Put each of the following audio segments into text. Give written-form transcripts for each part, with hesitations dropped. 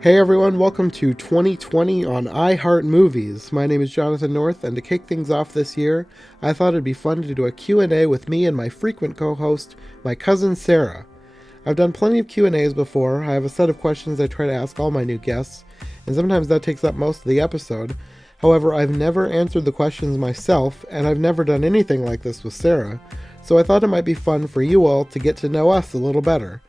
Hey everyone, welcome to 2020 on iHeart Movies. My name is Jonathan North, and to kick things off this year, I thought it'd be fun to do a Q&A with me and my frequent co-host, my cousin Sarah. I've done plenty of Q&As before. I have a set of questions I try to ask all my new guests, and sometimes that takes up most of the episode. However, I've never answered the questions myself, and I've never done anything like this with Sarah, so I thought it might be fun for you all to get to know us a little better.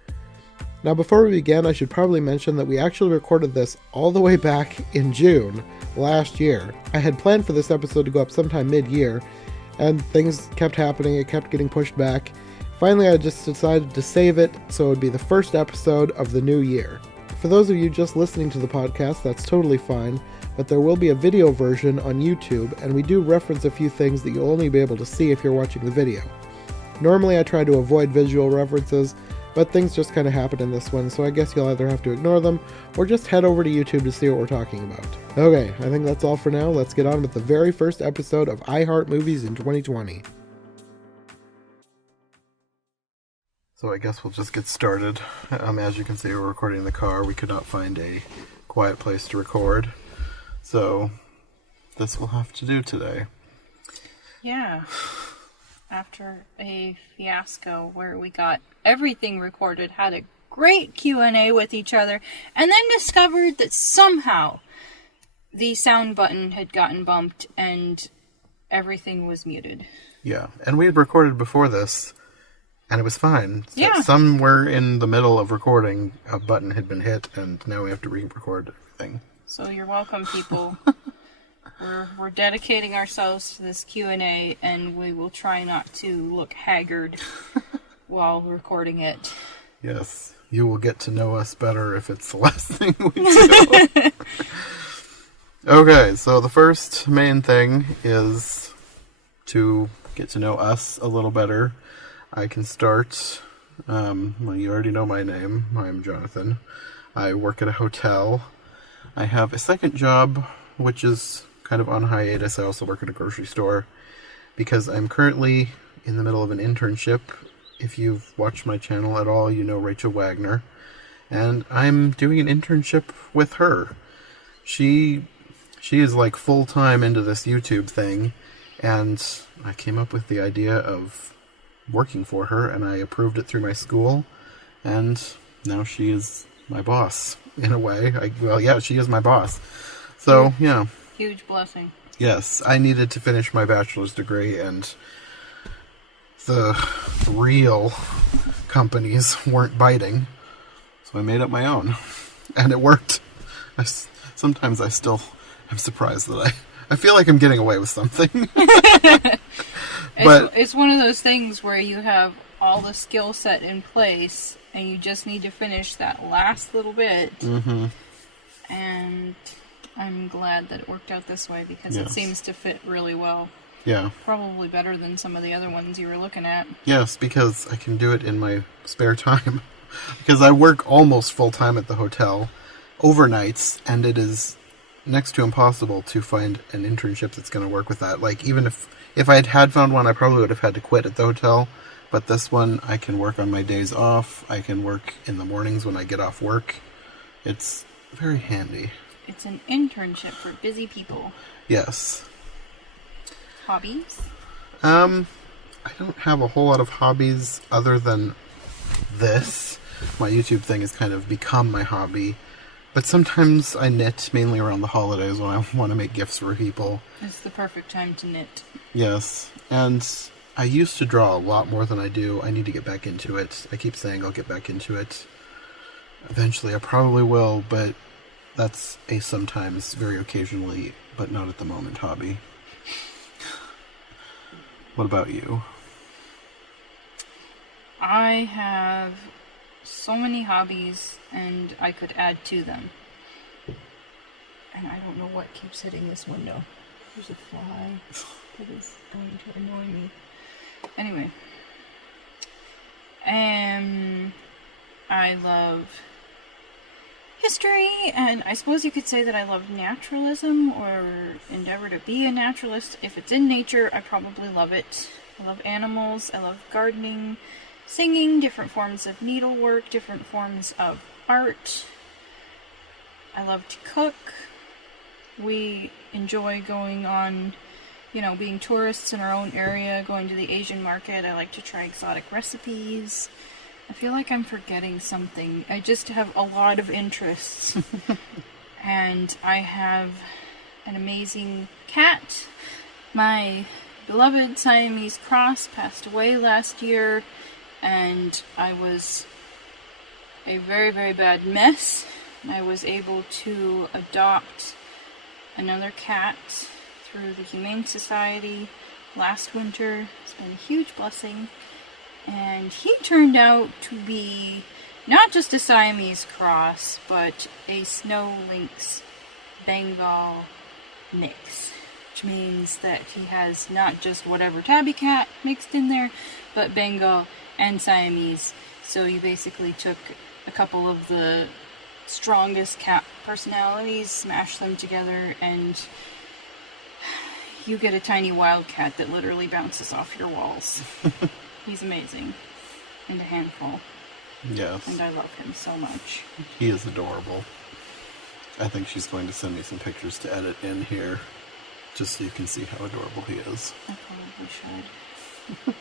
Now, before we begin, I should probably mention that we actually recorded this all the way back in June last year. I had planned for this episode to go up sometime mid-year, and things kept happening, it kept getting pushed back. Finally, I just decided to save it so it would be the first episode of the new year. For those of you just listening to the podcast, that's totally fine, but there will be a video version on YouTube, and we do reference a few things that you'll only be able to see if you're watching the video. Normally, I try to avoid visual references, but things just kind of happen in this one, so I guess you'll either have to ignore them, or just head over to YouTube to see what we're talking about. Okay, I think that's all for now. Let's get on with the very first episode of iHeart Movies in 2020. So I guess we'll just get started. As you can see, we're recording in the car. We could not find a quiet place to record, so this will have to do today. Yeah. After a fiasco where we got everything recorded, had a great Q&A with each other, and then discovered that somehow the sound button had gotten bumped and everything was muted. Yeah, and we had recorded before this, and it was fine. So yeah. Somewhere in the middle of recording, a button had been hit, and now we have to re-record everything. So you're welcome, people. We're dedicating ourselves to this Q&A, and we will try not to look haggard while recording it. Yes, you will get to know us better if it's the last thing we do. Okay, so the first main thing is to get to know us a little better. I can start. Well, you already know my name. I'm Jonathan. I work at a hotel. I have a second job, which is kind of on hiatus. I also work at a grocery store because I'm currently in the middle of an internship. If you've watched my channel at all, you know Rachel Wagner, and I'm doing an internship with her. She is like full-time into this YouTube thing, and I came up with the idea of working for her, and I approved it through my school, and now she is my boss in a way. She is my boss. So, yeah. Huge blessing. Yes, I needed to finish my bachelor's degree, and the real companies weren't biting, so I made up my own, and it worked. Sometimes I still am surprised that I feel like I'm getting away with something. But it's one of those things where you have all the skill set in place, and you just need to finish that last little bit. Mm-hmm. And I'm glad that it worked out this way because Yes. It seems to fit really well. Yeah. Probably better than some of the other ones you were looking at. Yes, because I can do it in my spare time. Because I work almost full-time at the hotel, overnights, and it is next to impossible to find an internship that's going to work with that. Like, even if I had found one, I probably would have had to quit at the hotel. But this one, I can work on my days off. I can work in the mornings when I get off work. It's very handy. It's an internship for busy people. Yes. Hobbies? I don't have a whole lot of hobbies other than this. My YouTube thing has kind of become my hobby. But sometimes I knit, mainly around the holidays when I want to make gifts for people. It's the perfect time to knit. Yes. And I used to draw a lot more than I do. I need to get back into it. I keep saying I'll get back into it. Eventually I probably will, but that's a sometimes, very occasionally, but not at the moment hobby. What about you? I have so many hobbies, and I could add to them. And I don't know what keeps hitting this window. There's a fly that is going to annoy me. Anyway. I love history, and I suppose you could say that I love naturalism, or endeavor to be a naturalist. If it's in nature, I probably love it. I love animals, I love gardening, singing, different forms of needlework, different forms of art. I love to cook. We enjoy going on, being tourists in our own area, going to the Asian market. I like to try exotic recipes. I feel like I'm forgetting something. I just have a lot of interests. And I have an amazing cat. My beloved Siamese cross passed away last year, and I was a very, very bad mess. I was able to adopt another cat through the Humane Society last winter. It's been a huge blessing. And he turned out to be not just a Siamese cross, but a snow lynx Bengal mix. Which means that he has not just whatever tabby cat mixed in there, but Bengal and Siamese. So you basically took a couple of the strongest cat personalities, smash them together, and you get a tiny wildcat that literally bounces off your walls. He's amazing. And a handful. Yes. And I love him so much. He is adorable. I think she's going to send me some pictures to edit in here, just so you can see how adorable he is. I probably should.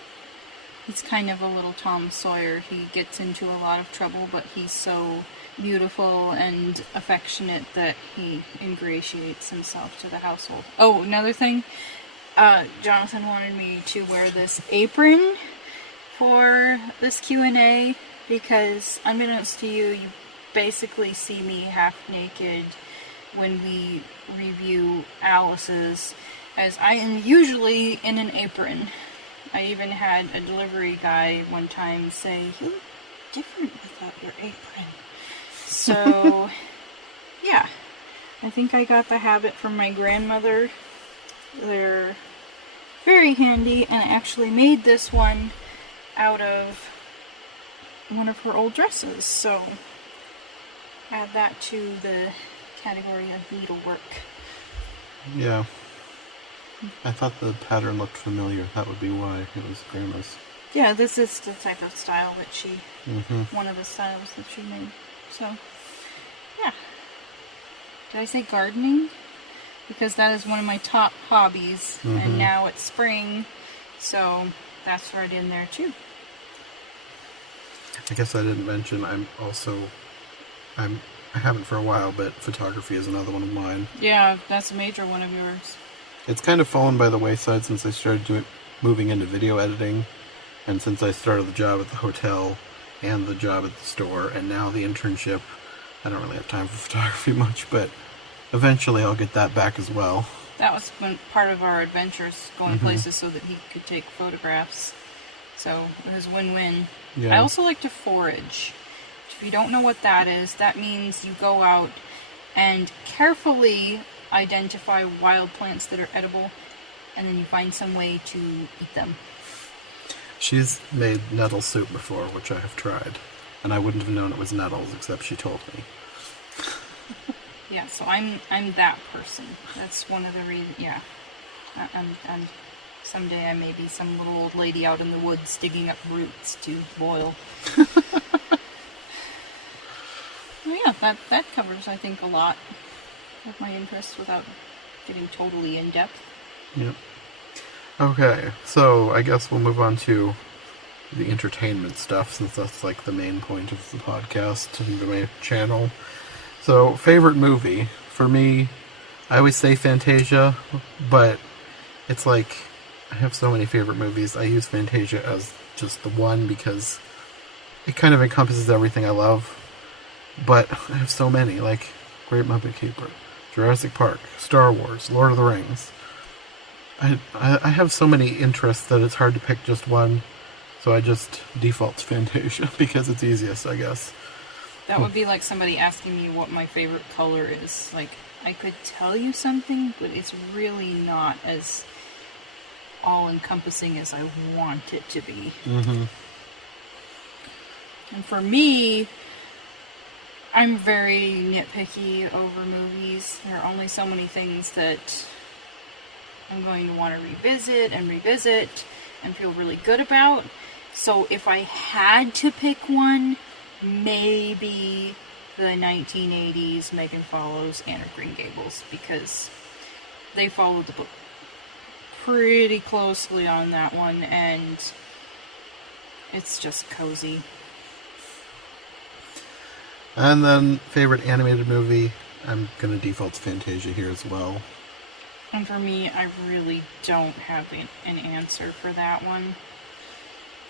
He's kind of a little Tom Sawyer. He gets into a lot of trouble, but he's so beautiful and affectionate that he ingratiates himself to the household. Oh, another thing. Jonathan wanted me to wear this apron for this Q&A because, unbeknownst to you, you basically see me half naked when we review Alice's, as I am usually in an apron. I even had a delivery guy one time say, "You look different without your apron." So, yeah. I think I got the habit from my grandmother. They're very handy, and I actually made this one out of one of her old dresses, so add that to the category of needlework. Yeah. I thought the pattern looked familiar. That would be why. It was Grandma's. Yeah, this is the type of style that she, one of the styles that she made. So, yeah. Did I say gardening? Because that is one of my top hobbies, and now it's spring, so that's right in there too. I guess I didn't mention I haven't for a while, but photography is another one of mine. Yeah, that's a major one of yours. It's kind of fallen by the wayside since I started moving into video editing, and since I started the job at the hotel and the job at the store, and now the internship. I don't really have time for photography much, but eventually I'll get that back as well. That was part of our adventures, going places so that he could take photographs. So it was win-win. Yeah. I also like to forage. If you don't know what that is, that means you go out and carefully identify wild plants that are edible, and then you find some way to eat them. She's made nettle soup before, which I have tried, and I wouldn't have known it was nettles except she told me. Yeah, so I'm that person. That's one of the reasons. Yeah, I'm someday I may be some little old lady out in the woods digging up roots to boil. Well, yeah, that covers, I think, a lot of my interests without getting totally in depth. Yep. Okay, so I guess we'll move on to the entertainment stuff, since that's like the main point of the podcast and the main channel. So, favorite movie. For me, I always say Fantasia, but it's like, I have so many favorite movies. I use Fantasia as just the one because it kind of encompasses everything I love. But I have so many, like Great Muppet Caper, Jurassic Park, Star Wars, Lord of the Rings. I have so many interests that it's hard to pick just one, so I just default to Fantasia because it's easiest, I guess. That would be like somebody asking me what my favorite color is. Like, I could tell you something, but it's really not as all-encompassing as I want it to be. And for me, I'm very nitpicky over movies. There are only so many things that I'm going to want to revisit and feel really good about. So if I had to pick one, maybe the 1980s Megan Follows Anne of Green Gables, because they followed the book pretty closely on that one, and it's just cozy. And then, favorite animated movie, I'm going to default to Fantasia here as well. And for me, I really don't have an answer for that one.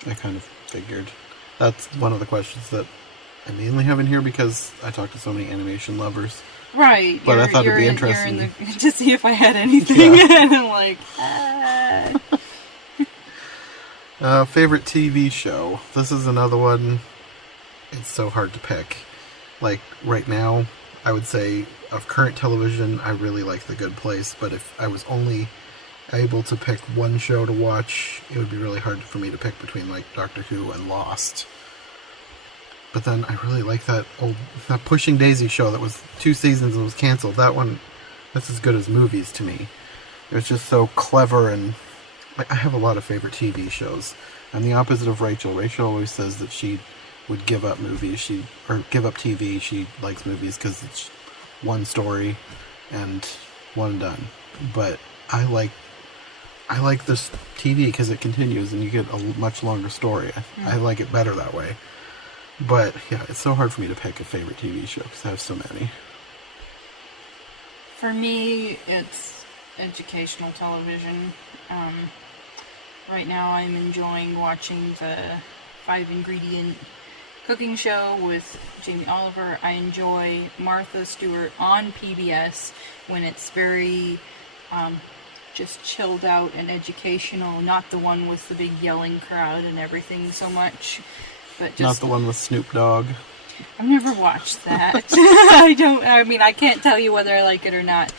I kind of figured. That's one of the questions that I mainly have in here because I talk to so many animation lovers. Right. But I thought it'd be interesting to see if I had anything. Yeah. And I'm like, favorite TV show. This is another one. It's so hard to pick. Like, right now, I would say, of current television, I really like The Good Place, but if I was only able to pick one show to watch, it would be really hard for me to pick between, like, Doctor Who and Lost. But then I really like that Pushing Daisy show that was 2 seasons and was canceled. That one, that's as good as movies to me. It was just so clever, and like, I have a lot of favorite TV shows. I'm the opposite of Rachel. Rachel always says that she would give up movies, or give up TV. She likes movies because it's one story and one and done. But I like this TV because it continues and you get a much longer story. I like it better that way. But yeah, it's so hard for me to pick a favorite TV show because I have so many. for me, it's educational television. Right now, I'm enjoying watching the 5-ingredient cooking show with Jamie Oliver. I enjoy Martha Stewart on PBS when it's very just chilled out and educational, not the one with the big yelling crowd and everything so much, but just Not the one with Snoop Dogg. I've never watched that. I can't tell you whether I like it or not.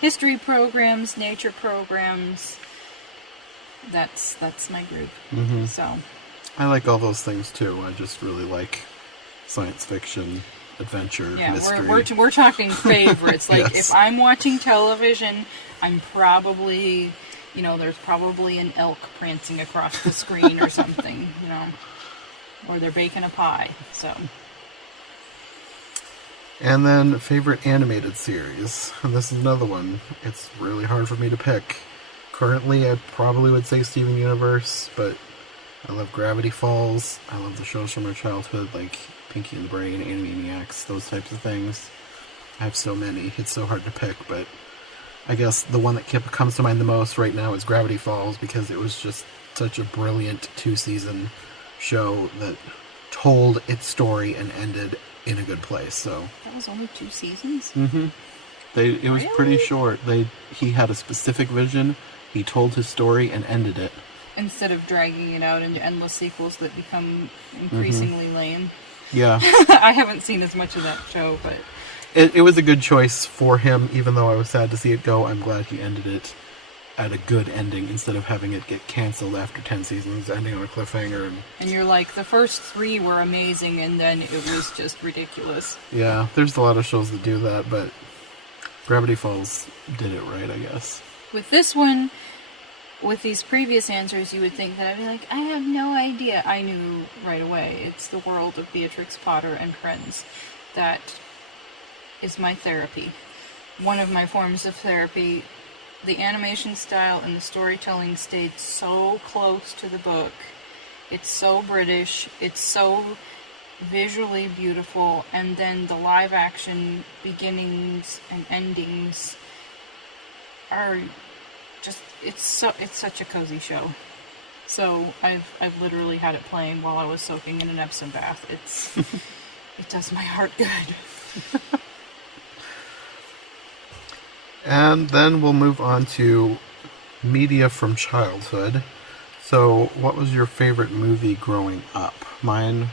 History programs, nature programs, that's my groove. Mm-hmm. So I like all those things too. I just really like science fiction, adventure, mystery. we're talking favorites. Like, Yes. if I'm watching television, I'm probably, there's probably an elk prancing across the screen or something, or they're baking a pie. So, And then favorite animated series. And this is another one. It's really hard for me to pick. Currently, I probably would say Steven Universe, but I love Gravity Falls. I love the shows from our childhood, like Pinky and the Brain, Animaniacs, those types of things. I have so many. It's so hard to pick, but I guess the one that comes to mind the most right now is Gravity Falls, because it was just such a brilliant 2-season show that told its story and ended in a good place. So that was only 2 seasons? mm-hmm. It was Really? pretty short. He had a specific vision. He told his story and ended it. Instead of dragging it out into endless sequels that become increasingly lame. Yeah. I haven't seen as much of that show, but It was a good choice for him, even though I was sad to see it go. I'm glad he ended it at a good ending instead of having it get canceled after 10 seasons, ending on a cliffhanger. and you're like, the first 3 were amazing, and then it was just ridiculous. Yeah, there's a lot of shows that do that, but Gravity Falls did it right, I guess. With this one, with these previous answers, you would think that I'd be like, I have no idea. I knew right away. It's the world of Beatrix Potter and Friends. That is my therapy. One of my forms of therapy. The animation style and the storytelling stayed so close to the book. It's so British. It's so visually beautiful. And then the live action beginnings and endings are just, it's such a cozy show. So I've literally had it playing while I was soaking in an Epsom bath. It does my heart good. And then we'll move on to media from childhood. So, what was your favorite movie growing up? Mine,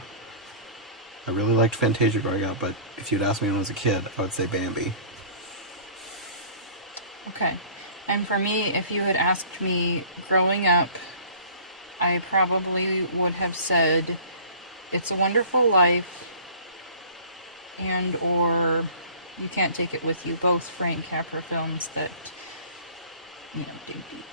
I really liked Fantasia growing up, but if you'd asked me when I was a kid, I would say Bambi. Okay. And for me, if you had asked me growing up, I probably would have said It's a Wonderful Life and or You Can't Take It With You, both Frank Capra films that, dig deep.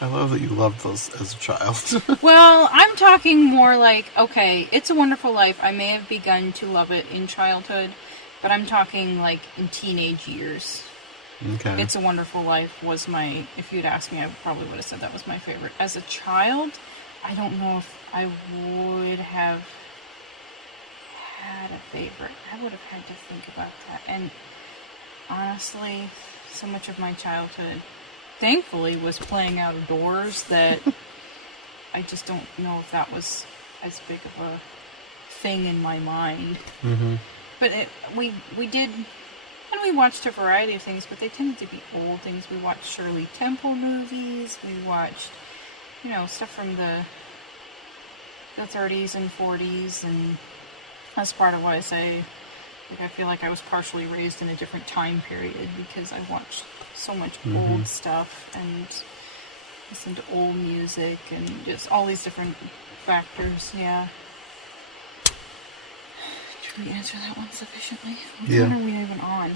I love that you loved those as a child. Well, I'm talking more like, okay, It's a Wonderful Life. I may have begun to love it in childhood, but I'm talking like in teenage years. Okay. It's a Wonderful Life was if you'd asked me, I probably would have said that was my favorite. As a child, I don't know if I would have had a favorite. I would have had to think about that. And honestly, so much of my childhood, thankfully, was playing outdoors that I just don't know if that was as big of a thing in my mind. Mm-hmm. But we did, and we watched a variety of things, but they tended to be old things. We watched Shirley Temple movies. We watched, stuff from the 30s and 40s, and that's part of why I say, like, I feel like I was partially raised in a different time period because I watched so much old stuff and listened to old music and just all these different factors. Yeah. Did we answer that one sufficiently? Which one are we even on?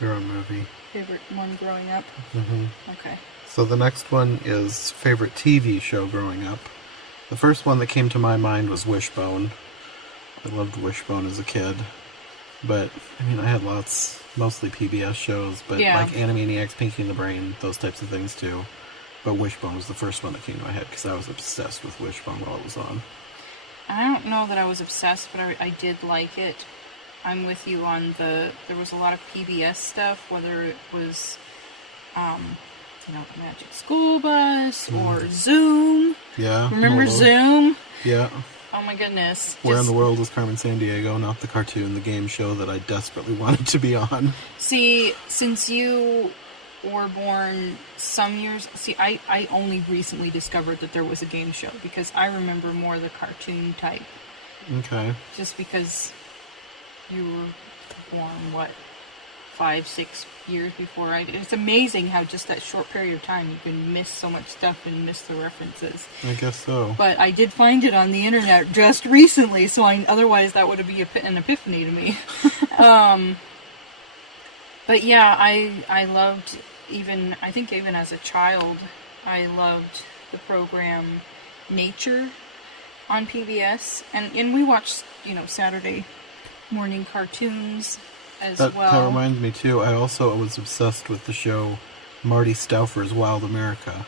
You're on movie. Favorite one growing up? Mm-hmm. Okay. So the next one is favorite TV show growing up. The first one that came to my mind was Wishbone. I loved Wishbone as a kid. But, I mean, I had mostly PBS shows, but like Animaniacs, Pinky and the Brain, those types of things too. But Wishbone was the first one that came to my head because I was obsessed with Wishbone while it was on. I don't know that I was obsessed, but I did like it. I'm with you on there was a lot of PBS stuff, whether it was, the Magic School Bus or Zoom. Yeah. Remember Zoom? Yeah. Oh my goodness. Where in the world is Carmen Sandiego? Not the cartoon, the game show that I desperately wanted to be on. See, since you were born some years... See, I only recently discovered that there was a game show because I remember more the cartoon type. Okay. Just because you were born, 5-6 years before it's amazing how just that short period of time you can miss so much stuff and miss the references. I guess so. But I did find it on the internet just recently, so otherwise that would be an epiphany to me. But yeah, I loved even as a child, I loved the program Nature on PBS, and we watched Saturday morning cartoons as well. That reminds me too, I also was obsessed with the show Marty Stauffer's Wild America.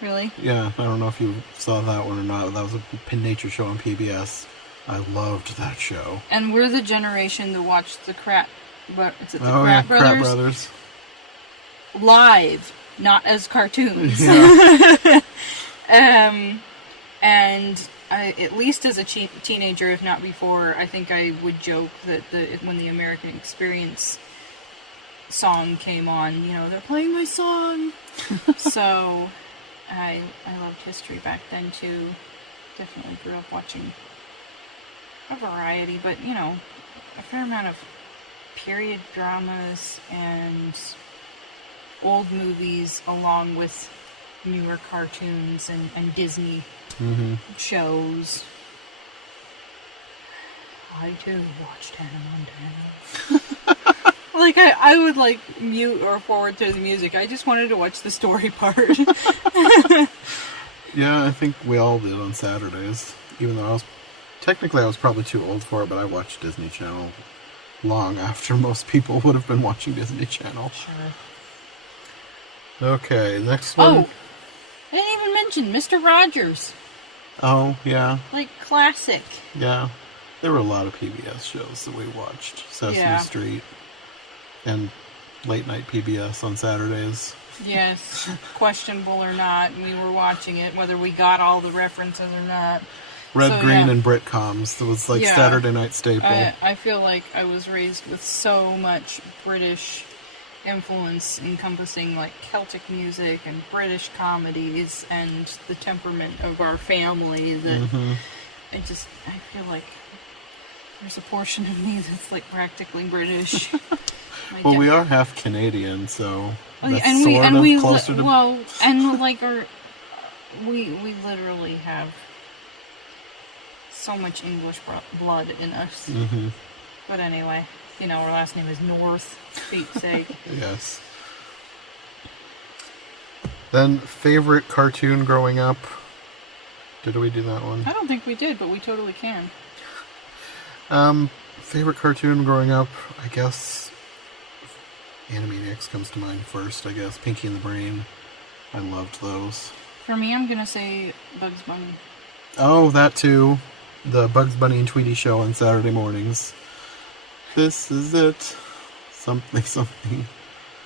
Really? Yeah, I don't know if you saw that one or not. That was a nature show on PBS. I loved that show. And we're the generation that watched the Kratt Brothers? Kratt Brothers. Live, not as cartoons. Yeah. And at least as a teenager, if not before, I think I would joke that when the American Experience song came on, they're playing my song. So I loved history back then too. Definitely grew up watching a variety, but a fair amount of period dramas and old movies along with newer cartoons and Disney shows. I too watched Hannah Montana. Like I would mute or forward to the music. I just wanted to watch the story part. Yeah, I think we all did on Saturdays. Even though I was probably too old for it, but I watched Disney Channel long after most people would have been watching Disney Channel. Sure. Okay, next one. Oh, I didn't even mention Mr. Rogers. Oh, yeah. Classic. Yeah. There were a lot of PBS shows that we watched. Sesame Street and late night PBS on Saturdays. Yes, questionable or not, we were watching it, whether we got all the references or not. Red, Green, and Britcoms. It was Saturday night staple. I feel like I was raised with so much British influence encompassing Celtic music and British comedies and the temperament of our family that I feel like there's a portion of me that's practically British. Well, we are half Canadian, so that's closer to... Well, and we literally have so much English blood in us. Mm-hmm. But anyway, our last name is North, for Pete's sake. Yes. Then, favorite cartoon growing up. Did we do that one? I don't think we did, but we totally can. Favorite cartoon growing up, I guess Animaniacs comes to mind first, I guess. Pinky and the Brain. I loved those. For me, I'm gonna say Bugs Bunny. Oh, that too. The Bugs Bunny and Tweety show on Saturday mornings. This is it. Something, something.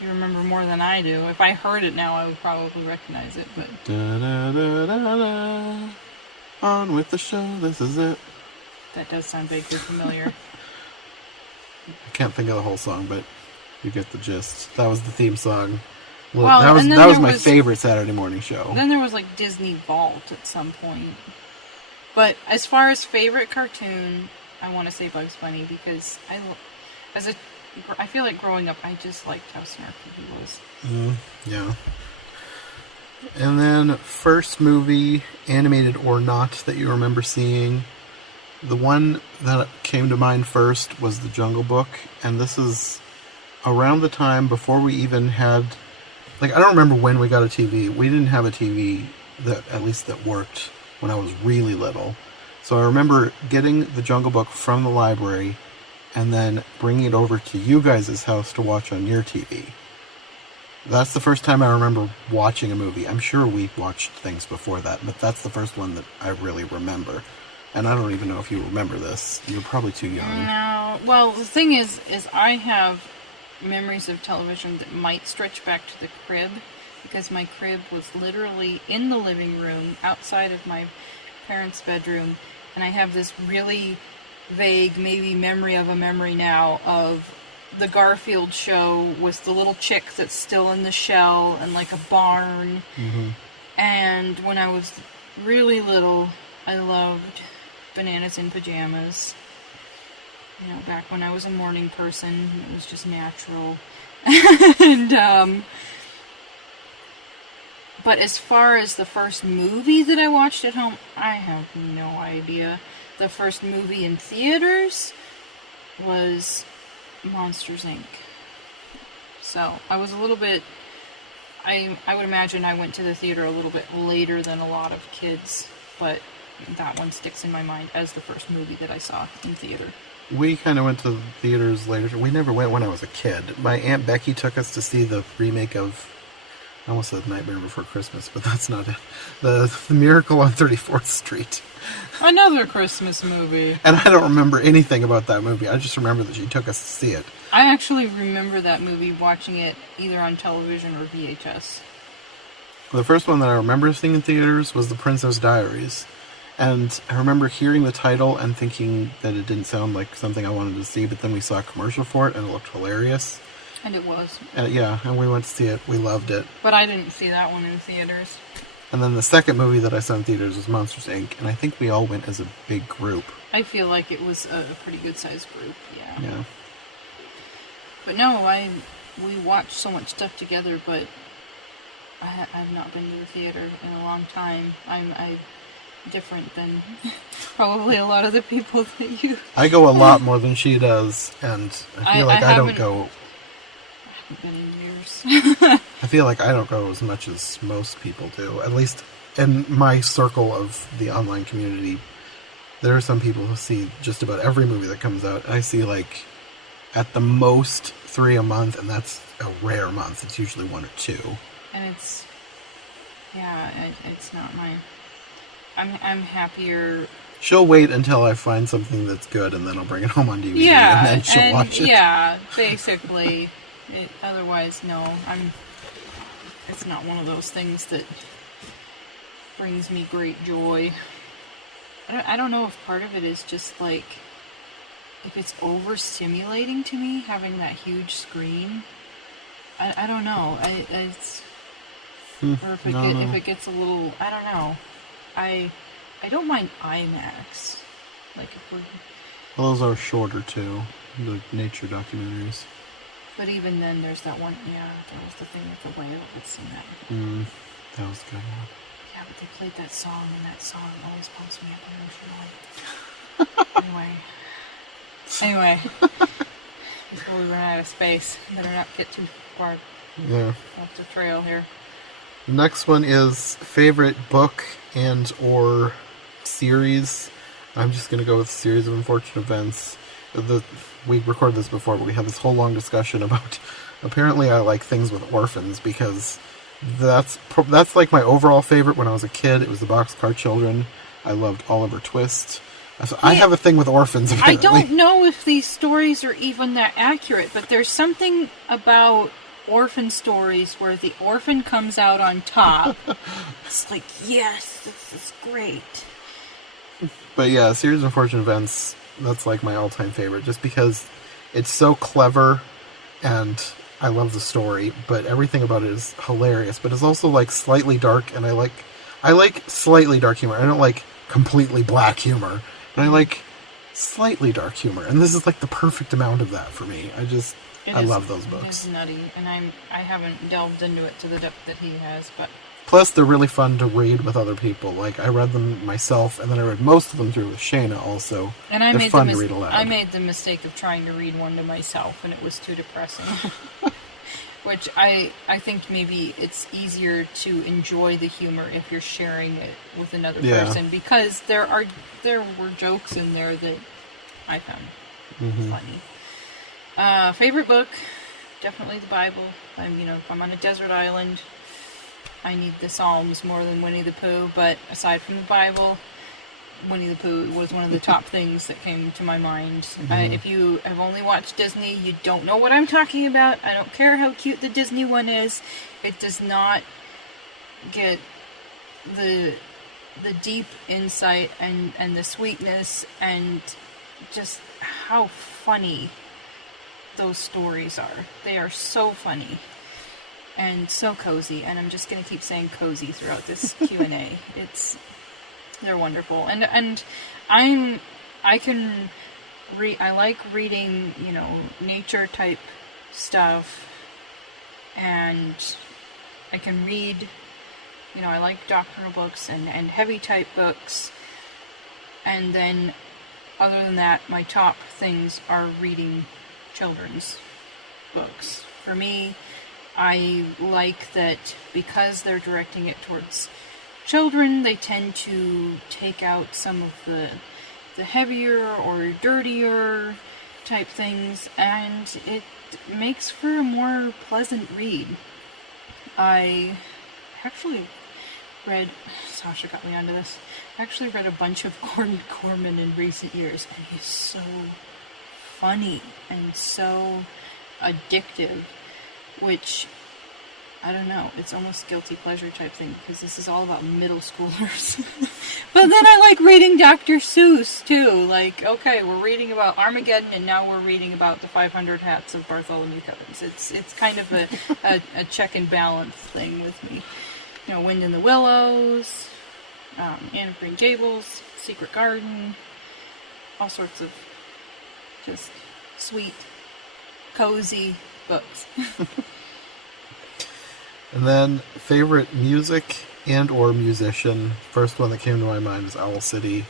You remember more than I do. If I heard it now, I would probably recognize it, but... Da, da, da, da, da. On with the show, this is it. That does sound vaguely familiar. I can't think of the whole song, but you get the gist. That was the theme song. Well, Well, that was and then that was there my was- favorite Saturday morning show. Then there was like Disney Vault at some point. But as far as favorite cartoon, I want to say Bugs Bunny because I feel like growing up I just liked how snarky he was. Yeah. And then first movie, animated or not, that you remember seeing. The one that came to mind first was The Jungle Book, and this is around the time before we even had... Like, I don't remember when we got a TV. We didn't have a TV that, at least that worked when I was really little. So I remember getting The Jungle Book from the library and then bringing it over to you guys' house to watch on your TV. That's the first time I remember watching a movie. I'm sure we watched things before that, but that's the first one that I really remember. And I don't even know if you remember this. You're probably too young. No, well the thing is I have memories of television that might stretch back to the crib because my crib was literally in the living room outside of my parents' bedroom, and I have this really vague maybe memory of a memory now of the Garfield show with the little chick that's still in the shell and like a barn. And when I was really little I loved Bananas in Pajamas. You know, back when I was a morning person, it was just natural. And, but as far as the first movie that I watched at home, I have no idea. The first movie in theaters was Monsters, Inc. So, I was a little bit... I would imagine I went to the theater a little bit later than a lot of kids, but that one sticks in my mind as the first movie that I saw in theater. We kind of went to the theaters later. We never went when I was a kid. My Aunt Becky took us to see the remake of... I almost said Nightmare Before Christmas, but that's not it. The Miracle on 34th Street. Another Christmas movie. And I don't remember anything about that movie. I just remember that she took us to see it. I actually remember that movie, watching it either on television or VHS. The first one that I remember seeing in theaters was The Princess Diaries. And I remember hearing the title and thinking that it didn't sound like something I wanted to see, but then we saw a commercial for it and it looked hilarious. And it was. And we went to see it. We loved it. But I didn't see that one in theaters. And then the second movie that I saw in theaters was Monsters, Inc. And I think we all went as a big group. I feel like it was a pretty good sized group, yeah. Yeah. But no, we watched so much stuff together, but I've not been to the theater in a long time. I'm different than probably a lot of the people that you... I go a lot more than she does, and I feel like I don't haven't- go... I haven't been in years. I feel like I don't go as much as most people do. At least in my circle of the online community, there are some people who see just about every movie that comes out. I see, like, at the most 3 a month, and that's a rare month. It's usually 1 or 2. And it's... Yeah, it's not my... I'm happier... She'll wait until I find something that's good, and then I'll bring it home on DVD, Yeah, and then she'll watch it. Yeah, basically. Otherwise, no. It's not one of those things that brings me great joy. I don't know if part of it is just like if it's overstimulating to me having that huge screen. I don't know. Or if it gets a little, I don't know. I don't mind IMAX. Like if we're... Well, those are shorter too, the nature documentaries. But even then, there's that one. Yeah, that was the thing with the whale. I'd seen that. That was a good one. Yeah, but they played that song, and that song always pumps me up emotionally. Anyway, before we run out of space, better not get too far Yeah. off the trail here. The next one is favorite book and or series. I'm just going to go with Series of Unfortunate Events. We recorded this before, but we had this whole long discussion about... Apparently I like things with orphans because that's like my overall favorite when I was a kid. It was the Boxcar Children. I loved Oliver Twist. So I have a thing with orphans, apparently. I don't know if these stories are even that accurate, but there's something about orphan stories where the orphan comes out on top. It's like, yes, this is great. But yeah, Series of Unfortunate Events, that's like my all-time favorite, just because it's so clever and I love the story, but everything about it is hilarious. But it's also like slightly dark, and I like slightly dark humor. I don't like completely black humor, but I like slightly dark humor, and this is like the perfect amount of that for me. I love those books. It is nutty, and I haven't delved into it to the depth that he has, but plus they're really fun to read with other people. Like I read them myself, and then I read most of them through with Shayna also. And they're fun to read aloud. I made the mistake of trying to read one to myself, and it was too depressing. Which I think maybe it's easier to enjoy the humor if you're sharing it with another person, because there were jokes in there that I found funny. Favorite book, definitely the Bible. If I'm on a desert island, I need the Psalms more than Winnie the Pooh, but aside from the Bible, Winnie the Pooh was one of the top things that came to my mind. If you have only watched Disney, you don't know what I'm talking about. I don't care how cute the Disney one is. It does not get the deep insight and the sweetness and just how funny those stories are. They are so funny and so cozy, and I'm just going to keep saying cozy throughout this Q&A. They're wonderful, and I like reading, nature type stuff, and I can read, I like doctrinal books and heavy type books, and then other than that, my top things are reading children's books. For me, I like that because they're directing it towards children, they tend to take out some of the heavier or dirtier type things, and it makes for a more pleasant read. I actually read, Sasha got me onto this, I actually read a bunch of Gordon Corman in recent years, and he's so funny and so addictive, which, I don't know, it's almost guilty pleasure type thing, because this is all about middle schoolers. But then I like reading Dr. Seuss, too. Like, okay, we're reading about Armageddon, and now we're reading about the 500 Hats of Bartholomew Cubbins. It's kind of a check and balance thing with me. Wind in the Willows, Anne of Green Gables, Secret Garden, all sorts of just sweet, cozy books. And then, favorite music and or musician. First one that came to my mind is Owl City.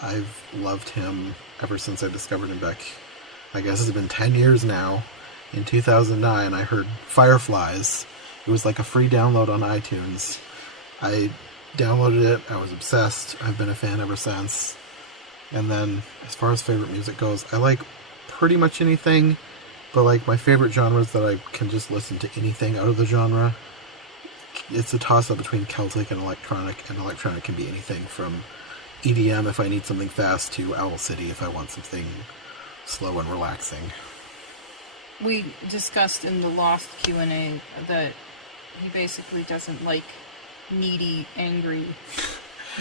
I've loved him ever since I discovered him back, I guess it's been 10 years now. In 2009, I heard Fireflies. It was like a free download on iTunes. I downloaded it. I was obsessed. I've been a fan ever since. And then, as far as favorite music goes, I like pretty much anything, but like my favorite genres that I can just listen to anything out of the genre. It's a toss-up between Celtic and electronic can be anything from EDM if I need something fast to Owl City if I want something slow and relaxing. We discussed in the Lost Q&A that he basically doesn't like needy, angry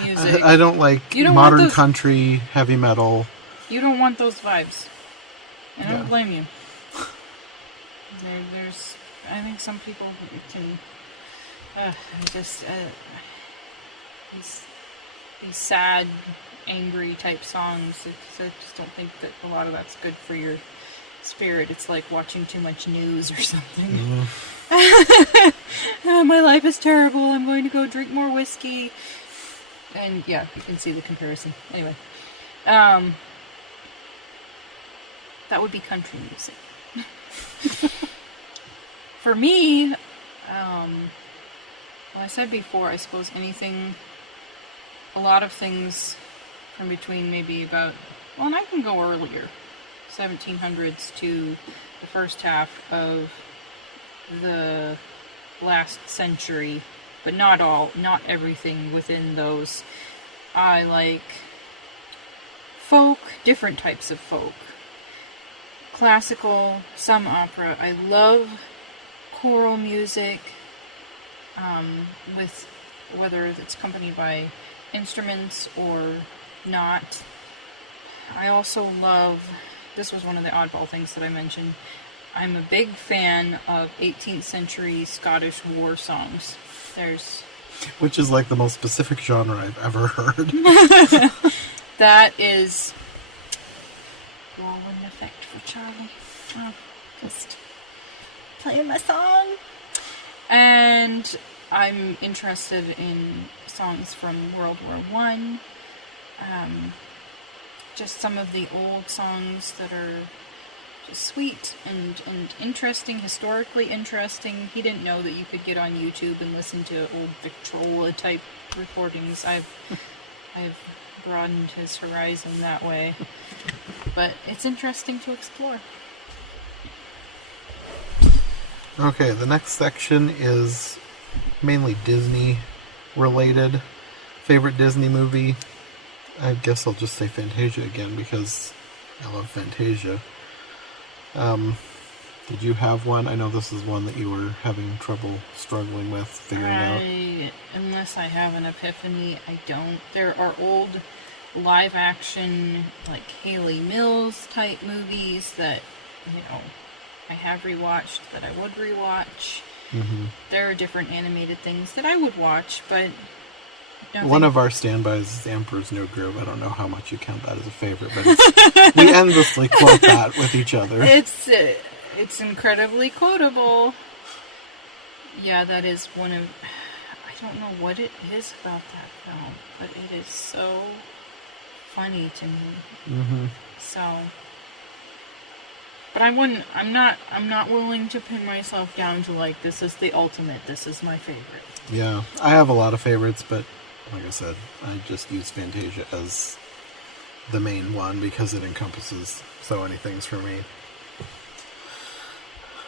music. I don't like modern country, heavy metal. You don't want those vibes. I don't blame you. I think some people can... these sad, angry type songs. I just don't think that a lot of that's good for your spirit. It's like watching too much news or something. My life is terrible. I'm going to go drink more whiskey. And yeah, you can see the comparison. Anyway, that would be country music. For me, Well, I said before, I suppose a lot of things from between maybe about, well, and I can go earlier, 1700s to the first half of the last century, but not everything within those. I like folk, different types of folk. Classical, some opera. I love choral music, with whether it's accompanied by instruments or not. I also love, this was one of the oddball things that I mentioned, I'm a big fan of 18th century Scottish war songs. Which is like the most specific genre I've ever heard. That is... whirlwind effect for Charlie. Oh, just playing my song. And I'm interested in songs from World War One. Just some of the old songs that are just sweet and interesting, historically interesting. He didn't know that you could get on YouTube and listen to old Victrola type recordings. I've broadened his horizon that way. But it's interesting to explore. Okay, the next section is mainly Disney related. Favorite Disney movie? I guess I'll just say Fantasia again because I love Fantasia. Did you have one? I know this is one that you were having trouble struggling with figuring out. Unless I have an epiphany, I don't. There are old live action, like Haley Mills type movies that, I have rewatched, that I would rewatch. Mm-hmm. There are different animated things that I would watch, but one of our standbys is Emperor's New Groove. I don't know how much you count that as a favorite, but we endlessly quote that with each other. It's incredibly quotable. Yeah, that is one of... I don't know what it is about that film, but it is so funny to me. Mm-hmm. So... But I'm not willing to pin myself down to like, this is the ultimate, this is my favorite. Yeah, I have a lot of favorites, but like I said, I just use Fantasia as the main one because it encompasses so many things for me.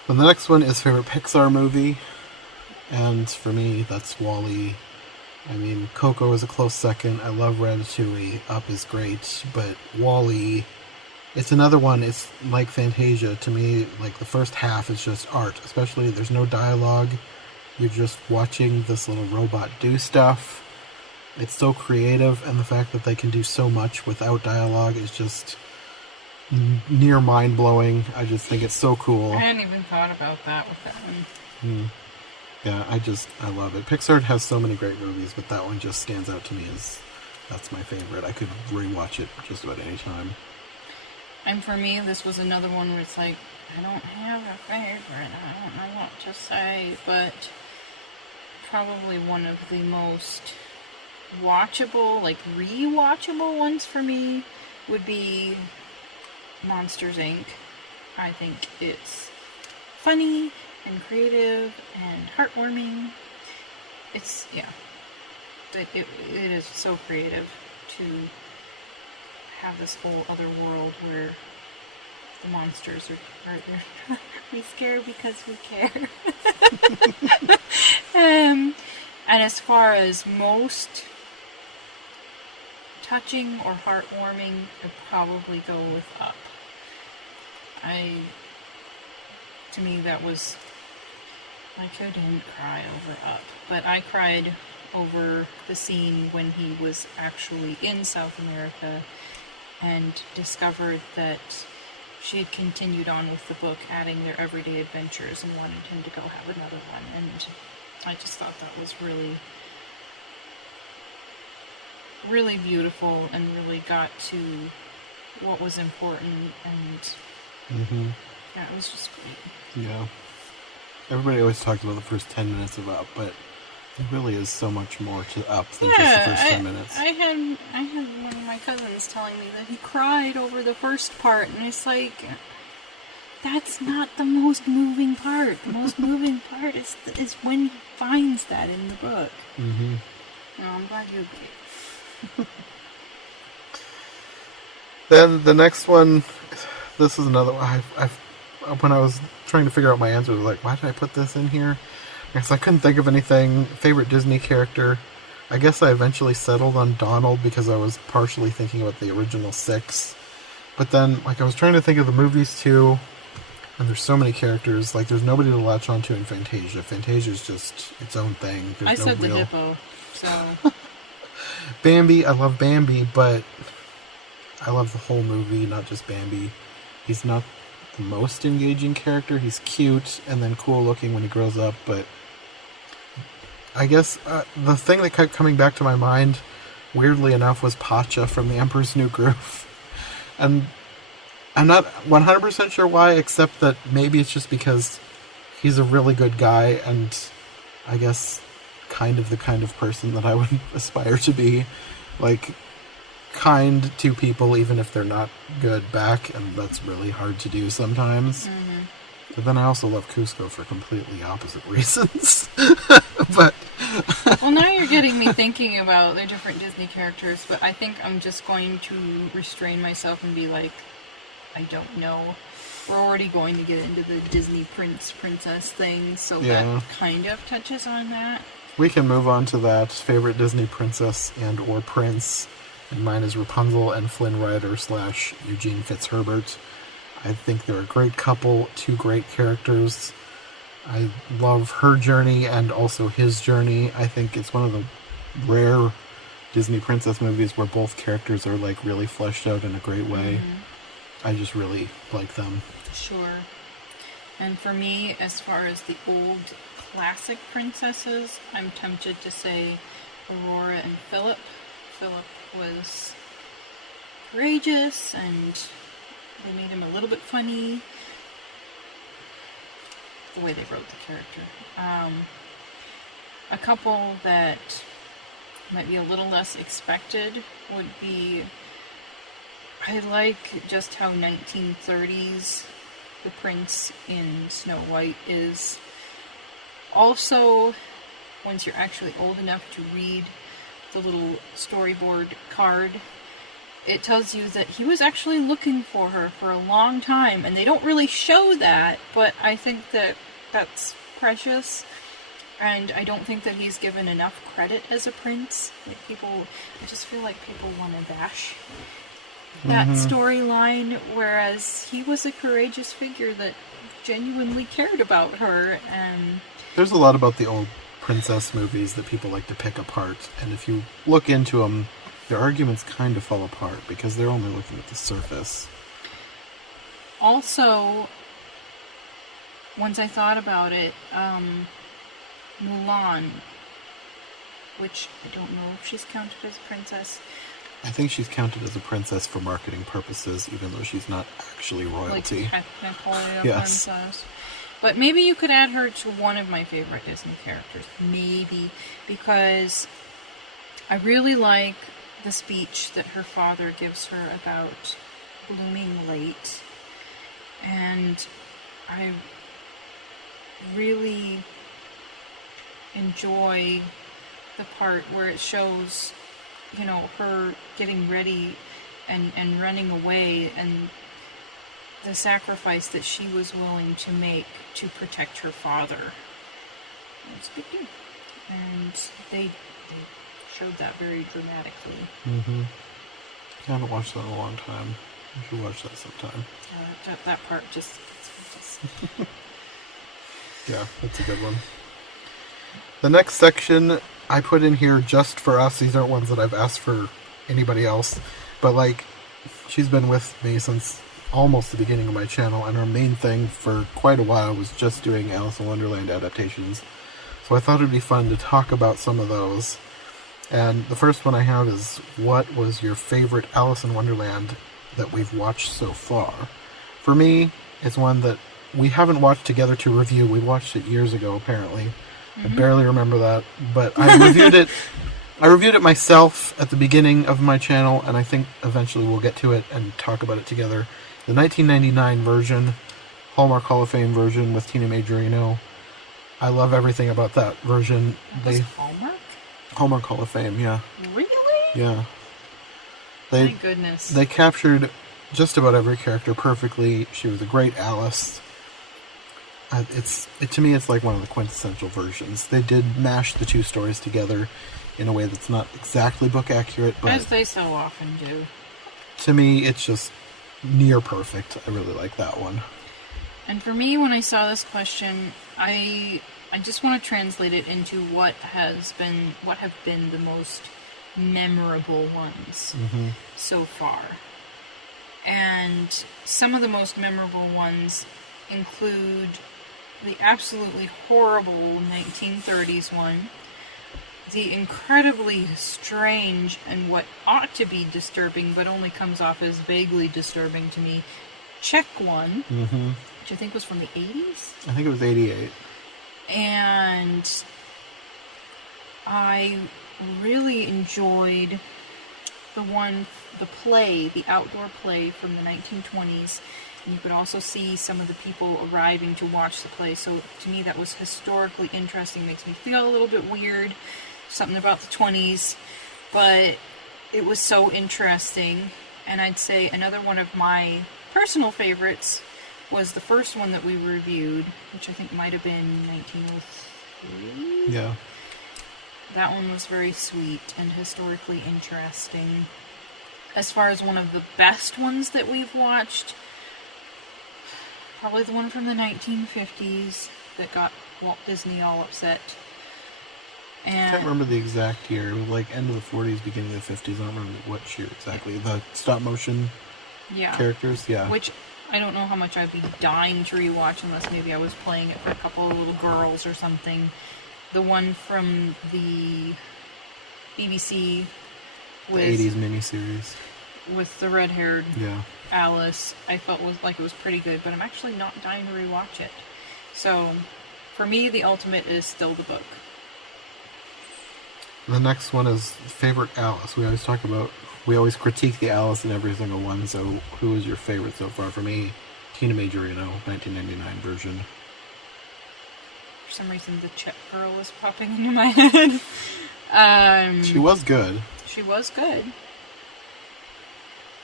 And the next one is favorite Pixar movie, and for me, that's WALL-E. I mean, Coco is a close second. I love Ratatouille. Up is great, but WALL-E, it's another one. It's like Fantasia to me. Like the first half is just art, especially there's no dialogue. You're just watching this little robot do stuff. It's so creative, and the fact that they can do so much without dialogue is just near mind-blowing. I just think it's so cool. I hadn't even thought about that with that one. Yeah, I love it. Pixar has so many great movies, but that one just stands out to me as that's my favorite. I could rewatch it just about any time. And for me, this was another one where it's like, I don't have a favorite. I don't know what to say, but probably one of the most watchable, like rewatchable ones for me would be Monsters, Inc. I think it's funny and creative and heartwarming. It's, it is so creative to have this whole other world where the monsters are we scare because we care. And as far as most touching or heartwarming, I'd probably go with Up. To me, that was, like, I didn't cry over Up, but I cried over the scene when he was actually in South America and discovered that she had continued on with the book, adding their everyday adventures, and wanted him to go have another one. And I just thought that was really, really beautiful and really got to what was important. And yeah, it was just great. Yeah. Everybody always talks about the first 10 minutes of Up, but there really is so much more to Up than just the first 10 minutes. I had one of my cousins telling me that he cried over the first part, and it's like, that's not the most moving part. The most moving part is when he finds that in the book. Mm-hmm. Oh, I'm glad you agree. Then the next one, this is another one. When I was trying to figure out my answer, I was like, why did I put this in here? Because I couldn't think of anything. Favorite Disney character. I guess I eventually settled on Donald because I was partially thinking about the original 6. But then, like, I was trying to think of the movies too, and there's so many characters. Like, there's nobody to latch onto in Fantasia. Fantasia's just its own thing. There's I no said real... the Dippo, so... Bambi, I love Bambi, but I love the whole movie, not just Bambi. He's not the most engaging character. He's cute and then cool looking when he grows up, but I guess the thing that kept coming back to my mind, weirdly enough, was Pacha from The Emperor's New Groove. And I'm not 100% sure why, except that maybe it's just because he's a really good guy and I guess kind of the kind of person that I would aspire to be. Like, kind to people even if they're not good back, and that's really hard to do sometimes. Mm-hmm. But then I also love Cusco for completely opposite reasons. But well, now you're getting me thinking about the different Disney characters, but I think I'm just going to restrain myself and be like, I don't know. We're already going to get into the Disney princess thing, so Yeah. that kind of touches on that. we can move on to that. Favorite Disney princess and or prince. And mine is Rapunzel and Flynn Rider / Eugene Fitzherbert. I think they're a great couple, 2 great characters. I love her journey and also his journey. I think it's one of the rare Disney princess movies where both characters are like really fleshed out in a great way. Mm-hmm. I just really like them. Sure. And for me, as far as the old classic princesses, I'm tempted to say Aurora and Philip. Philip was courageous and they made him a little bit funny. The way they wrote the character. A couple that might be a little less expected would be, I like just how 1930s the prince in Snow White is. Also, once you're actually old enough to read the little storyboard card, it tells you that he was actually looking for her for a long time, and they don't really show that, but I think that that's precious, and I don't think that he's given enough credit as a prince. Like, I just feel like people want to bash that storyline, whereas he was a courageous figure that genuinely cared about her, and There's a lot about the old princess movies that people like to pick apart, and if you look into them, their arguments kind of fall apart because they're only looking at the surface. also, once I thought about it, Mulan, which I don't know if she's counted as a princess. I think she's counted as a princess for marketing purposes, even though she's not actually royalty. Like technically a Yes. princess. But maybe you could add her to one of my favorite Disney characters. Maybe. Because I really like the speech that her father gives her about blooming late. And I really enjoy the part where it shows, you know, her getting ready and running away, and the sacrifice that she was willing to make to protect her father. It was a big deal. And they showed that very dramatically. Mm-hmm. I haven't watched that in a long time. I should watch that sometime. That part just... Yeah, that's a good one. The next section I put in here just for us. These aren't ones that I've asked for anybody else. But, like, she's been with me since almost the beginning of my channel, and her main thing for quite a while was just doing Alice in Wonderland adaptations. So I thought it'd be fun to talk about some of those. And the first one I have is, what was your favorite Alice in Wonderland that we've watched so far? For me, it's one that we haven't watched together to review. We watched it years ago, apparently. I barely remember that, but I reviewed it. I reviewed it myself at the beginning of my channel, and I think eventually we'll get to it and talk about it together. The 1999 version, Hallmark Hall of Fame version with Tina Majorino. I love everything about that version. That was Hallmark? Hallmark Hall of Fame, yeah. Really? Yeah. My goodness. They captured just about every character perfectly. She was a great Alice. To me, it's like one of the quintessential versions. They did mash the two stories together in a way that's not exactly book accurate, but as they so often do. To me, it's just near perfect. I really like that one. And for me, when I saw this question, I just want to translate it into what have been the most memorable ones so far. And some of the most memorable ones include the absolutely horrible 1930s one, the incredibly strange and what ought to be disturbing but only comes off as vaguely disturbing to me, Czech one, which I think was from the 80s? I think it was 88. And I really enjoyed the outdoor play from the 1920s. And you could also see some of the people arriving to watch the play. So to me, that was historically interesting. Makes me feel a little bit weird. Something about the 20s. But it was so interesting. And I'd say another one of my personal favorites was the first one that we reviewed, which I think might have been 1903. Yeah. That one was very sweet and historically interesting. As far as one of the best ones that we've watched, probably the one from the 1950s that got Walt Disney all upset. I And can't remember the exact year. It was like end of the 40s, beginning of the 50s. I don't remember what year exactly. The stop motion characters, yeah. Which I don't know how much I'd be dying to rewatch unless maybe I was playing it for a couple of little girls or something. The one from the BBC The 80s miniseries. with the red-haired Yeah. Alice, I felt like it was pretty good, but I'm actually not dying to rewatch it. So, for me, the ultimate is still the book. The next one is favorite Alice. We always critique the Alice in every single one, so who is your favorite so far? For me, Tina Majorino, 1999 version. For some reason, the Czech girl is popping into my head. She was good. She was good.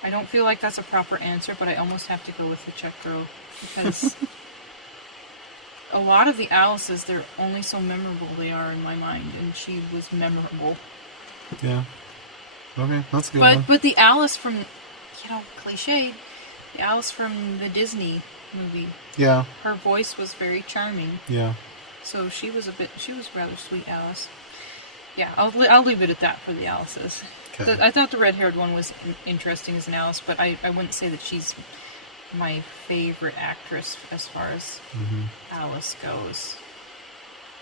I don't feel like that's a proper answer, but I almost have to go with the Czech girl, because a lot of the Alices, they're only so memorable they are in my mind, and she was memorable. Yeah. Okay, that's a good one. But the Alice from, cliched, the Alice from the Disney movie, Yeah. her voice was very charming. Yeah. So she was rather sweet Alice. Yeah, I'll leave it at that for the Alices. Okay. I thought the red-haired one was interesting as an Alice, but I wouldn't say that she's my favorite actress as far as Alice goes.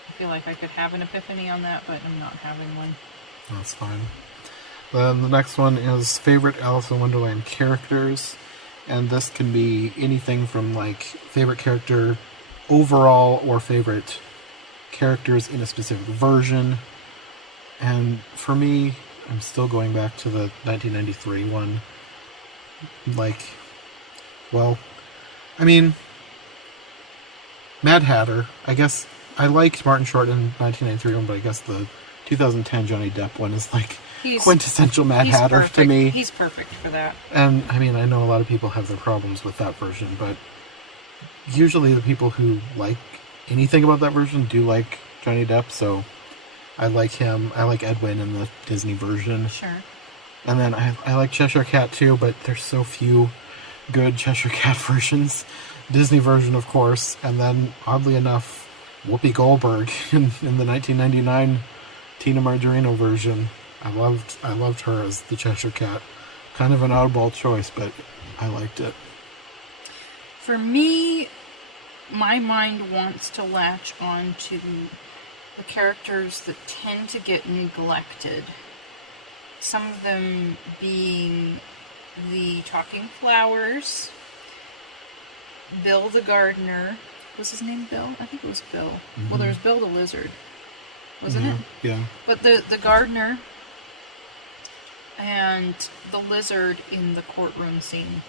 I feel like I could have an epiphany on that, but I'm not having one. That's fine. Then the next one is favorite Alice in Wonderland characters. And this can be anything from like favorite character overall or favorite characters in a specific version. And for me, I'm still going back to the 1993 one. Mad Hatter. I guess I liked Martin Short in 1993 one, but I guess the 2010 Johnny Depp one is like quintessential Mad Hatter perfect. to me. He's perfect for that. And I mean, I know a lot of people have their problems with that version, but usually the people who like anything about that version do like Johnny Depp, so I like him. I like Edwin in the Disney version. Sure. And then I like Cheshire Cat too, but there's so few good Cheshire Cat versions. Disney version, of course, and then, oddly enough, Whoopi Goldberg in the 1999 Tina Majorino version. I loved her as the Cheshire Cat. Kind of an oddball choice, but I liked it. For me, my mind wants to latch on to the characters that tend to get neglected. Some of them being the Talking Flowers, Bill the Gardener. Was his name Bill? I think it was Bill. Mm-hmm. Well, there's Bill the Lizard, wasn't it? Yeah. But the gardener and the lizard in the courtroom scene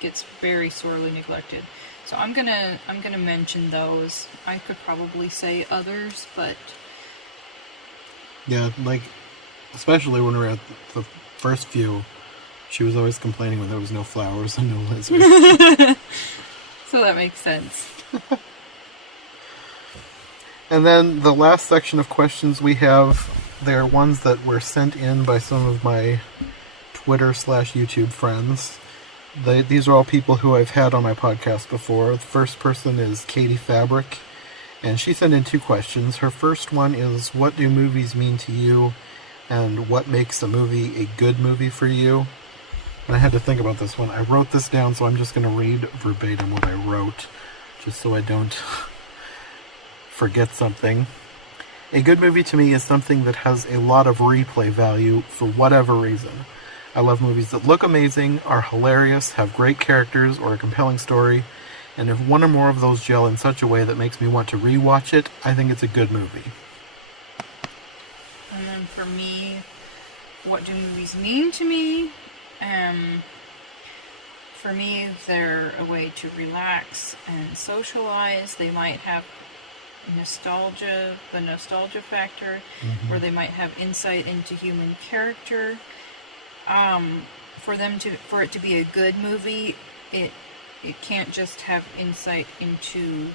gets very sorely neglected. So I'm gonna mention those. I could probably say others, but Yeah, like, especially when we were at the first few, she was always complaining when there was no flowers and no lizards. so that makes sense. And then the last section of questions we have, they're ones that were sent in by some of my Twitter/YouTube friends. These are all people who I've had on my podcast before. The first person is Katie Fabric, and she sent in 2 questions. Her first one is, what do movies mean to you, and what makes a movie a good movie for you? And I had to think about this one. I wrote this down, so I'm just going to read verbatim what I wrote, just so I don't forget something. A good movie to me is something that has a lot of replay value for whatever reason. I love movies that look amazing, are hilarious, have great characters, or a compelling story, and if one or more of those gel in such a way that makes me want to rewatch it, I think it's a good movie. And then for me, what do movies mean to me? For me, they're a way to relax and socialize. They might have nostalgia, the nostalgia factor, or they might have insight into human character. For it to be a good movie, it can't just have insight into.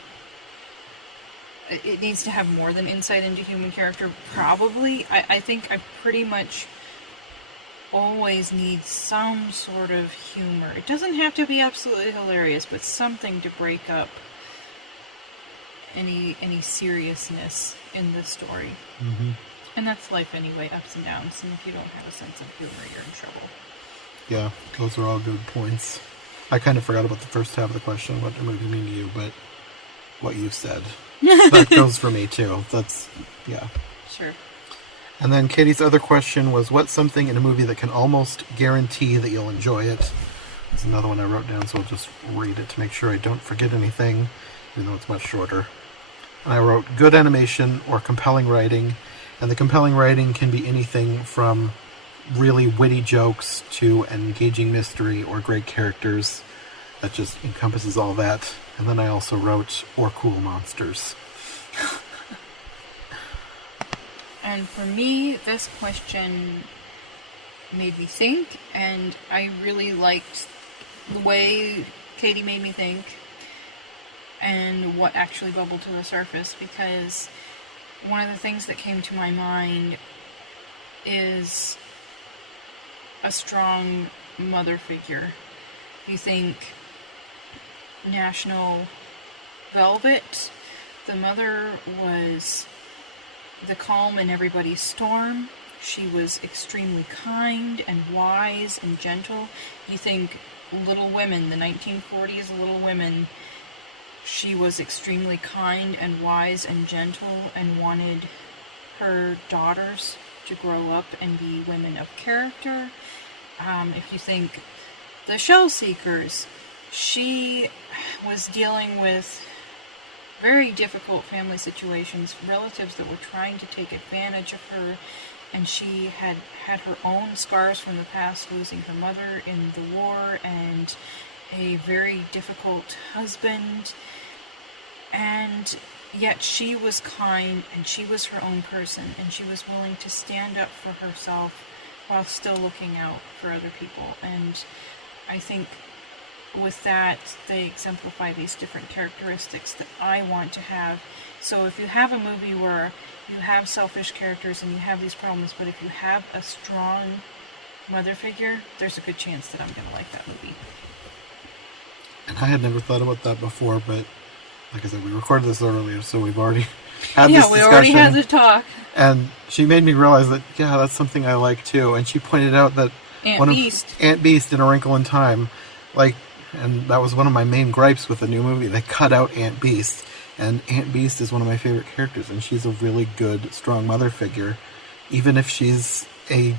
It needs to have more than insight into human character. Probably, I think I pretty much always need some sort of humor. It doesn't have to be absolutely hilarious, but something to break up any seriousness in the story. And that's life anyway, ups and downs. And if you don't have a sense of humor, you're in trouble. Yeah, those are all good points. I kind of forgot about the first half of the question, what the movie mean to you, but what you said. That goes for me too. That's, yeah. Sure. And then Katie's other question was, what's something in a movie that can almost guarantee that you'll enjoy it? There's another one I wrote down, so I'll just read it to make sure I don't forget anything, even though it's much shorter. And I wrote, good animation or compelling writing. And the compelling writing can be anything from really witty jokes to an engaging mystery or great characters. That just encompasses all that. And then I also wrote, or cool monsters. And for me, this question made me think, and I really liked the way Katie made me think and what actually bubbled to the surface, because one of the things that came to my mind is a strong mother figure. You think National Velvet, the mother was the calm in everybody's storm. She was extremely kind and wise and gentle. You think Little Women, the 1940s Little Women, she was extremely kind and wise and gentle and wanted her daughters to grow up and be women of character. If you think The Shell Seekers, she was dealing with very difficult family situations, relatives that were trying to take advantage of her, and she had her own scars from the past, losing her mother in the war and a very difficult husband, and yet she was kind and she was her own person, and she was willing to stand up for herself while still looking out for other people. And I think with that, they exemplify these different characteristics that I want to have. So if you have a movie where you have selfish characters and you have these problems, but if you have a strong mother figure, there's a good chance that I'm going to like that movie. And I had never thought about that before, but like I said, we recorded this earlier, so we've already had this discussion. Yeah, we already had the talk. And she made me realize that, yeah, that's something I like too. And she pointed out that Aunt Beast in A Wrinkle in Time, like, and that was one of my main gripes with the new movie. They cut out Aunt Beast, and Aunt Beast is one of my favorite characters, and she's a really good, strong mother figure. Even if she's a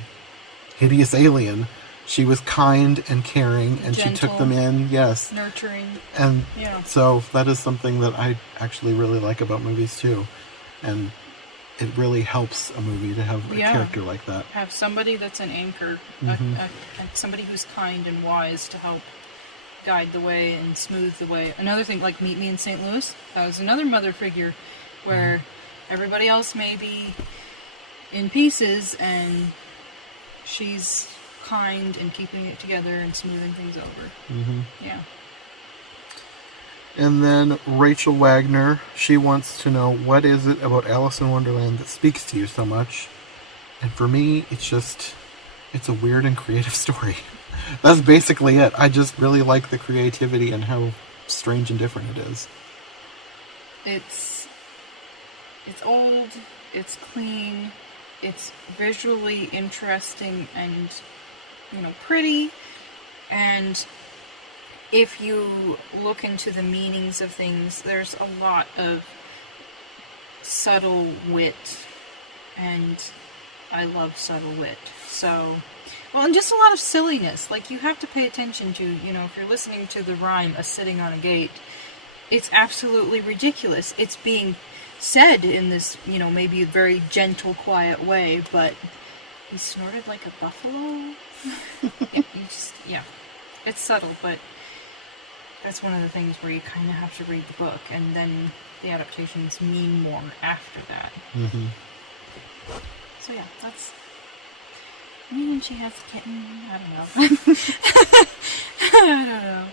hideous alien, she was kind and caring, and gentle, she took them in, yes. Nurturing. And yeah. So that is something that I actually really like about movies too. And it really helps a movie to have a character like that. Have somebody that's an anchor, somebody who's kind and wise to help guide the way and smooth the way. Another thing, like Meet Me in St. Louis, that was another mother figure where everybody else may be in pieces and she's kind and keeping it together and smoothing things over. Mm-hmm. Yeah. And then Rachel Wagner, she wants to know, what is it about Alice in Wonderland that speaks to you so much? And for me, it's a weird and creative story. That's basically it. I just really like the creativity and how strange and different it is. It's old, it's clean, it's visually interesting and, pretty, and if you look into the meanings of things, there's a lot of subtle wit, and I love subtle wit. So, and just a lot of silliness. Like, you have to pay attention to, if you're listening to the rhyme, "a sitting on a gate," it's absolutely ridiculous. It's being said in this, maybe a very gentle, quiet way, but he snorted like a buffalo. It's subtle, but that's one of the things where you kind of have to read the book, and then the adaptations mean more after that. Mm-hmm. So yeah, that's... and she has a kitten. I don't know. I don't know.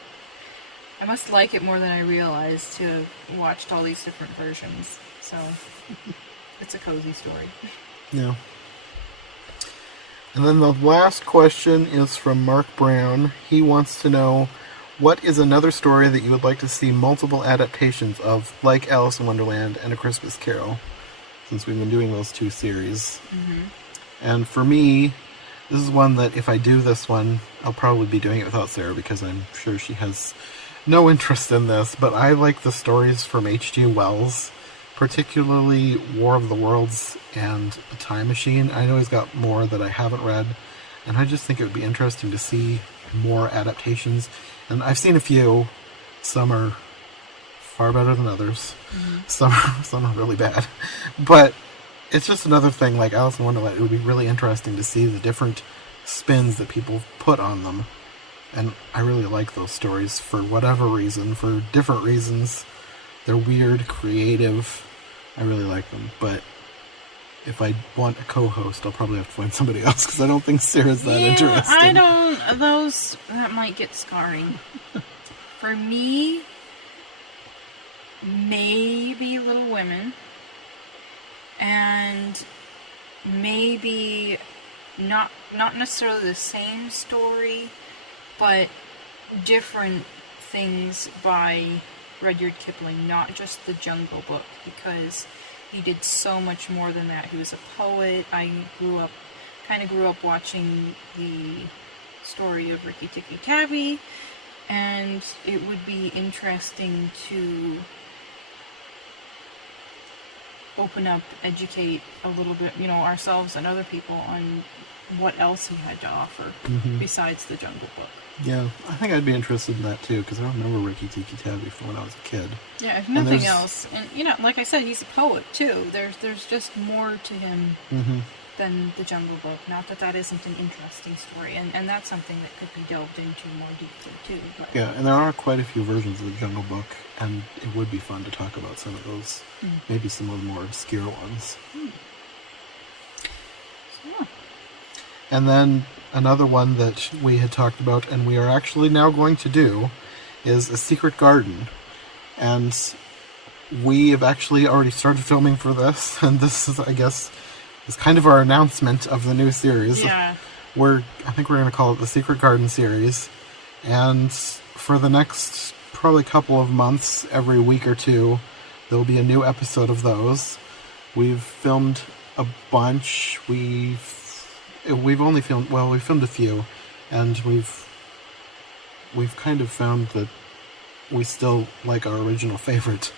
I must like it more than I realized to have watched all these different versions. So, it's a cozy story. Yeah. And then the last question is from Mark Brown. He wants to know, what is another story that you would like to see multiple adaptations of, like Alice in Wonderland and A Christmas Carol, since we've been doing those two series? Mm-hmm. And for me, this is one that if I do this one, I'll probably be doing it without Sarah because I'm sure she has no interest in this, but I like the stories from H.G. Wells, particularly War of the Worlds and A Time Machine. I know he's got more that I haven't read, and I just think it would be interesting to see more adaptations. And I've seen a few. Some are far better than others. Mm-hmm. Some are really bad. But it's just another thing, like Alice in Wonderland, it would be really interesting to see the different spins that people put on them. And I really like those stories for whatever reason, for different reasons. They're weird, creative. I really like them. But if I want a co-host, I'll probably have to find somebody else because I don't think Sarah's that interested. I don't. That might get scarring. For me, maybe Little Women. And maybe not necessarily the same story, but different things by Rudyard Kipling, not just the Jungle Book, because he did so much more than that. He was a poet. I grew up watching the story of Rikki Tikki Tavi, and it would be interesting to open up, educate a little bit, ourselves and other people on what else he had to offer besides the Jungle Book. Yeah, I think I'd be interested in that too, because I remember Rikki Tikki Tavi from when I was a kid. Yeah, if nothing else. And, like I said, he's a poet too. There's just more to him than the Jungle Book. Not that isn't an interesting story, and that's something that could be delved into more deeply too. But. Yeah, and there are quite a few versions of the Jungle Book, and it would be fun to talk about some of those, maybe some of the more obscure ones. So. And then another one that we had talked about, and we are actually now going to do, is A Secret Garden. And we have actually already started filming for this, and this is, I guess, is kind of our announcement of the new series. Yeah. I think we're going to call it the Secret Garden series. And for the next probably couple of months, every week or two, there will be a new episode of those. We've filmed a bunch. We've only filmed, we filmed a few, and we've kind of found that we still like our original favorite.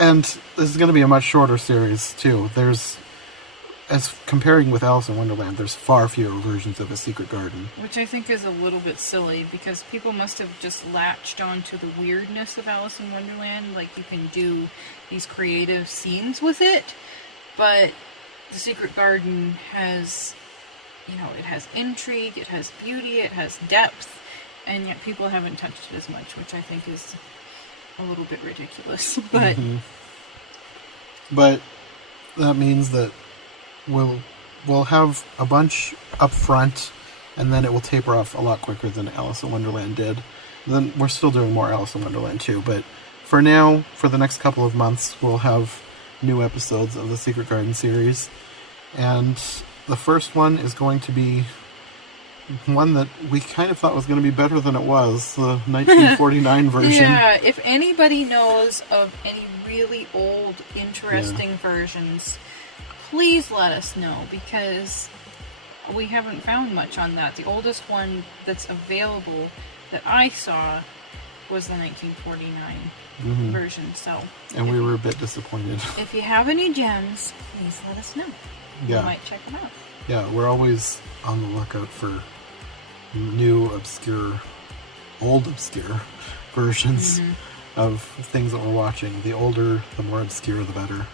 And this is going to be a much shorter series too. As comparing with Alice in Wonderland, there's far fewer versions of A Secret Garden. Which I think is a little bit silly, because people must have just latched onto the weirdness of Alice in Wonderland. Like, you can do these creative scenes with it, but The Secret Garden has, it has intrigue, it has beauty, it has depth, and yet people haven't touched it as much, which I think is a little bit ridiculous. But But that means that we'll have a bunch up front, and then it will taper off a lot quicker than Alice in Wonderland did. Then we're still doing more Alice in Wonderland too, but for now, for the next couple of months, we'll have new episodes of the Secret Garden series. And the first one is going to be one that we kind of thought was going to be better than it was, the 1949 version. yeah, if anybody knows of any really old, interesting versions, please let us know, because we haven't found much on that. The oldest one that's available that I saw was the 1949 version. So, And we were a bit disappointed. if you have any gems, please let us know. Yeah. We might check them out. Yeah, we're always on the lookout for new, obscure, old obscure versions of things that we're watching. The older, the more obscure, the better.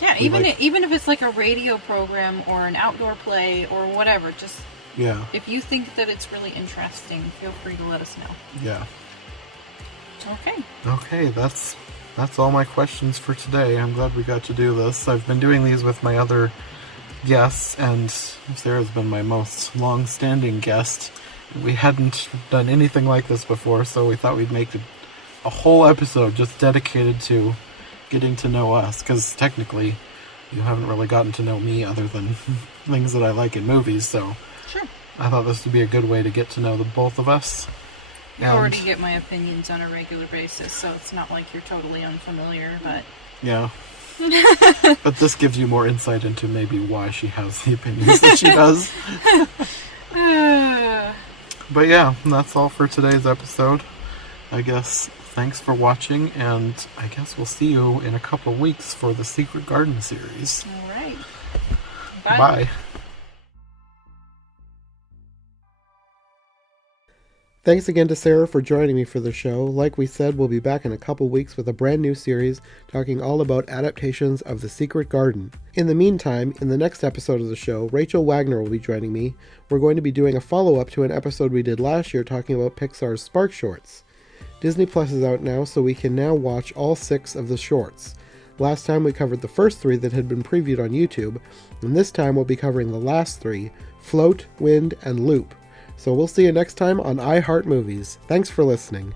Yeah, even if it's like a radio program or an outdoor play or whatever, just Yeah, if you think that it's really interesting, feel free to let us know. yeah. Okay. Okay, that's all my questions for today. I'm glad we got to do this. I've been doing these with my other guests, and Sarah's been my most long-standing guest. We hadn't done anything like this before, so we thought we'd make a whole episode just dedicated to getting to know us, because technically you haven't really gotten to know me other than things that I like in movies, so Sure. I thought this would be a good way to get to know the both of us. You already get my opinions on a regular basis, so it's not like you're totally unfamiliar, but Yeah. But this gives you more insight into maybe why she has the opinions that she does. But yeah, that's all for today's episode. I guess thanks for watching, and I guess we'll see you in a couple of weeks for the Secret Garden series. all right. Bye. Thanks again to Sarah for joining me for the show. Like we said, we'll be back in a couple weeks with a brand new series talking all about adaptations of The Secret Garden. In the meantime, in the next episode of the show, Rachel Wagner will be joining me. We're going to be doing a follow-up to an episode we did last year talking about Pixar's Spark Shorts. Disney Plus is out now, so we can now watch all 6 of the shorts. Last time we covered the first 3 that had been previewed on YouTube, and this time we'll be covering the last 3, Float, Wind, and Loop. So we'll see you next time on iHeart Movies. Thanks for listening.